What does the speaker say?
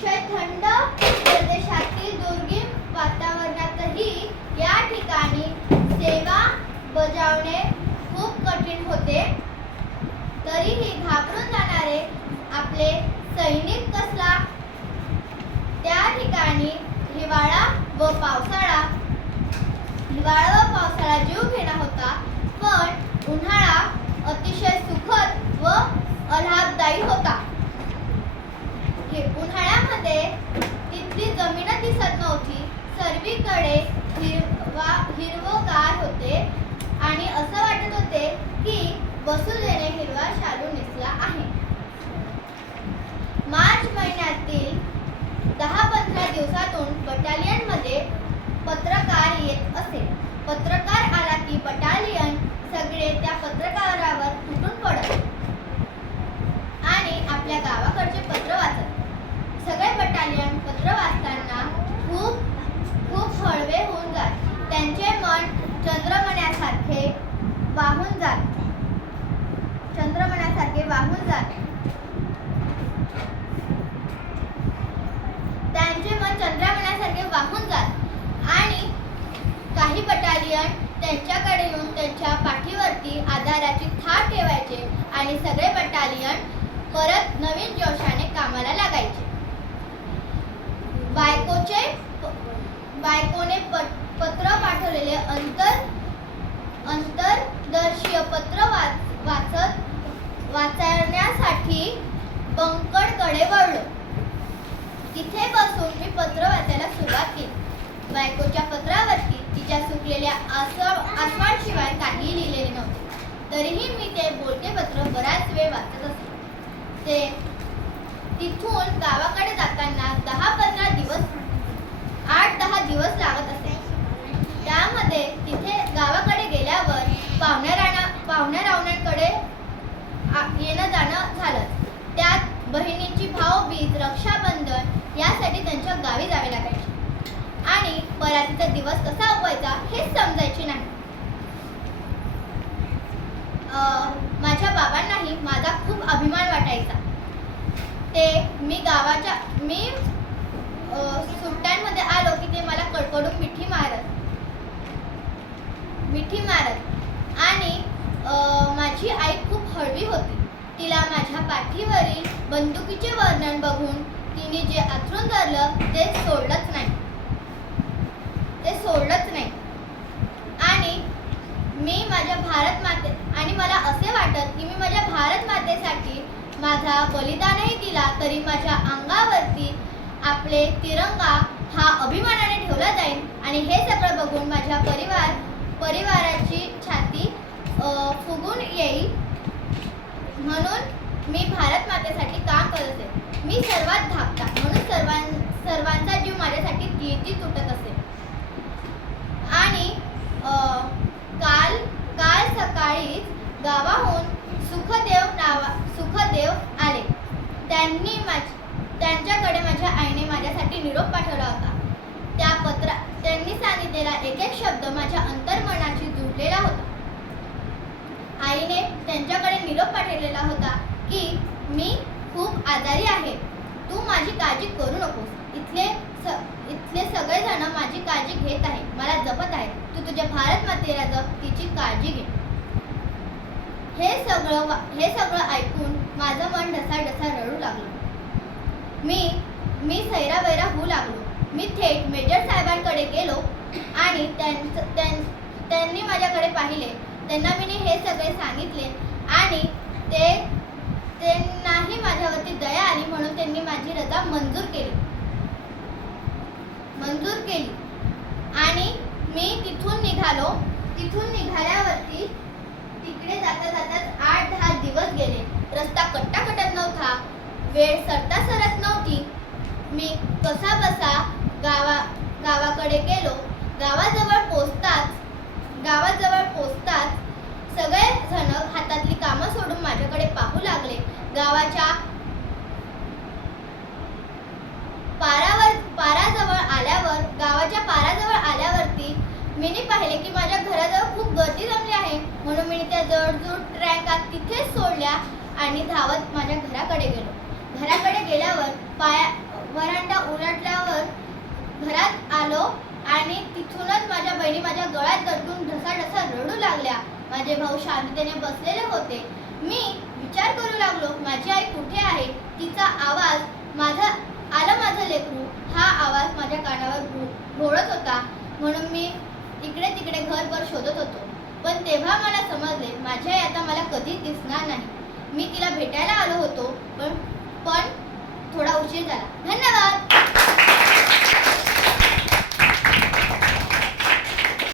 अतिशय थंड प्रदेशातील दुर्गम वातावरणातही या ठिकाणी सेवा बजावणे खूप कठीण होते. तरीही घाबरून जाणारे आपले सैनिक कसला? त्या ठिकाणी हिवाळा व पावसाळा. हिवाळा व पावसाळा जीव घेणा होता पण उन्हाळा अतिशय सुखद व आल्हाददायी नव्हती. सर्वीकडे हिरवा हिरवगार होते. आणि असं वाटत होते की वसुदेने हिरवा शालू नेसला आहे. मार्च महिन्यातील दहा पंधरा दिवसातून बटालियनमध्ये पत्रकार येत असे पत्रकार आला की बटालियन सगळे त्या पत्रकारावर तुटून पडत आणि आपल्या गावाकडचे पत्र वाचत सगळे बटालियन पत्र वाचताना खूप खूप हळवे होऊन जात त्यांचे मन चंद्रमण्यासारखे वाहून जात. चंद्रमण्यासारखे वाहून जात. त्यांचे मन चंद्रमण्यासारखे वाहून जात. आणि काही बटालियन त्यांच्याकडे येऊन त्यांच्या पाठीवरती आधाराची थाप ठेवायचे आणि सगळे बटालियन परत नवीन जोशाने कामाला लागायचे. बायकोचे पत्र वाच वाचत वाचण्यासाठी बंकडकडे वळलो. तिथे बसून मी पत्र वाचायला सुरुवात केली. बायकोच्या पत्रावरती तिच्या सुकलेल्या आसवा शिवाय काहीही लिहिलेले नव्हते. तरीही मी ते बोलते पत्र बराच वेळ वाचत असे. ते तिथून गावाकडे जाताना दहा पंधरा दिवस आठ दहा दिवस लागत असे. भाऊबीज रक्षाबंधन यासाठी त्यांच्या गावी जावे लागायचे. आणि परातीचा दिवस कसा उगवायचा हेच समजायचे नाही. माझ्या बाबांनाही माझा खूप अभिमान वाटायचा. ते मी गावाच्या मी सुट्ट्यांमध्ये आलो की ते मला कडकडून मिठी मारत. मिठी मारत. आणि अं, माझी आई खूप हळवी होती. तिला माझ्या पाठीवरील बंदुकीचे वर्णन बघून तिने जे आथरून धरलं ते सोडलंच नाही. ते सोडलंच नाही. आणि मी माझ्या भारत माते आणि मला असे वाटत की मी माझ्या भारत मातेसाठी माझा बलिदानही दिला तरी माझ्या अंगावरती आपले तिरंगा हा अभिमानाने ठेवला जाईल. आणि हे सगळं बघून माझ्या परिवार परिवाराची छाती फुगून येईल. म्हणून मी भारत मातेसाठी काम करत असे मी सर्वात धाकटा म्हणून सर्वां सर्वांचा जीव माझ्यासाठी ती तुटत असे. आणि काल काल सकाळीच गावाहून सुखदेव नावा सुखदेव आले. त्यांनी माझ त्यांच्याकडे माझ्या आईने माझ्यासाठी निरोप पाठवला होता. त्या पत्रा त्यांनी सांगितलेला एक एक शब्द माझ्या अंतर्मनाशी जुळलेला होता. आईने त्यांच्याकडे निरोप पाठवलेला होता की मी खूप आजारी आहे. तू माझी काळजी करू नकोस. इथले स इथले सगळेजण माझी काळजी घेत आहे मला जपत आहे तू तुझ्या भारत मातेला जप तिची काळजी घे. हे सगळं वा- हे सगळं ऐकून माझं मन ढसा ढसा रडू लागलं. मी मी सैरावैरा होऊ लागलो. मी थेट मेजर साहेबांकडे गेलो आणि त्यांचं त्यां- त्यांनी माझ्याकडे पाहिले. त्यांना मी हे सगळे सांगितले. आणि ते त्यांनाही माझ्यावरती दया आली म्हणून त्यांनी माझी रजा मंजूर केली. मंजूर केली. आणि मी तिथून निघालो. तिथून निघाल्यावरती तिकडे जाता जाताच आठ दहा दिवस गेले. रस्ता कट्टा कटत नव्हता. वेळ सरता सरत नव्हती मी कसा बसा गावा गावाकडे गेलो गावाजवळ पोचताच गावाजवळ पोचताच सगळे जण हातातली कामं सोडून माझ्याकडे पाहू लागले गावाच्या पारावर पाराजवळ आल्यावर गावाच्या पाराजवळ आल्यावरती मीने पाहिले की माझ्या घराजवळ खूप गर्दी जमली आहे. म्हणून मी त्या जडजूड ट्रॅका तिथेच सोडल्या आणि धावत माझ्या घराकडे गेलो. घराकडे गेल्यावर पाया वरांडा उलटल्यावर घरात आलो आणि तिथूनच माझ्या बहिणी माझ्या गळ्यात दडकून ढसाढसा रडू लागल्या. माझे भाऊ शांततेने बसलेले होते. मी विचार करू लागलो माझी आई कुठे आहे? तिचा आवाज माझा आलं माझं लेकरू हा आवाज माझ्या कानावर घोळत होता. म्हणून मी इकडे तिकडे घरभर शोधत होतो. पण तेव्हा मला समजले माझी आई आता मला कधीच दिसणार नाही. मी तिला भेटायला आलो होतो पण पण थोडा उशीर झाला. धन्यवाद!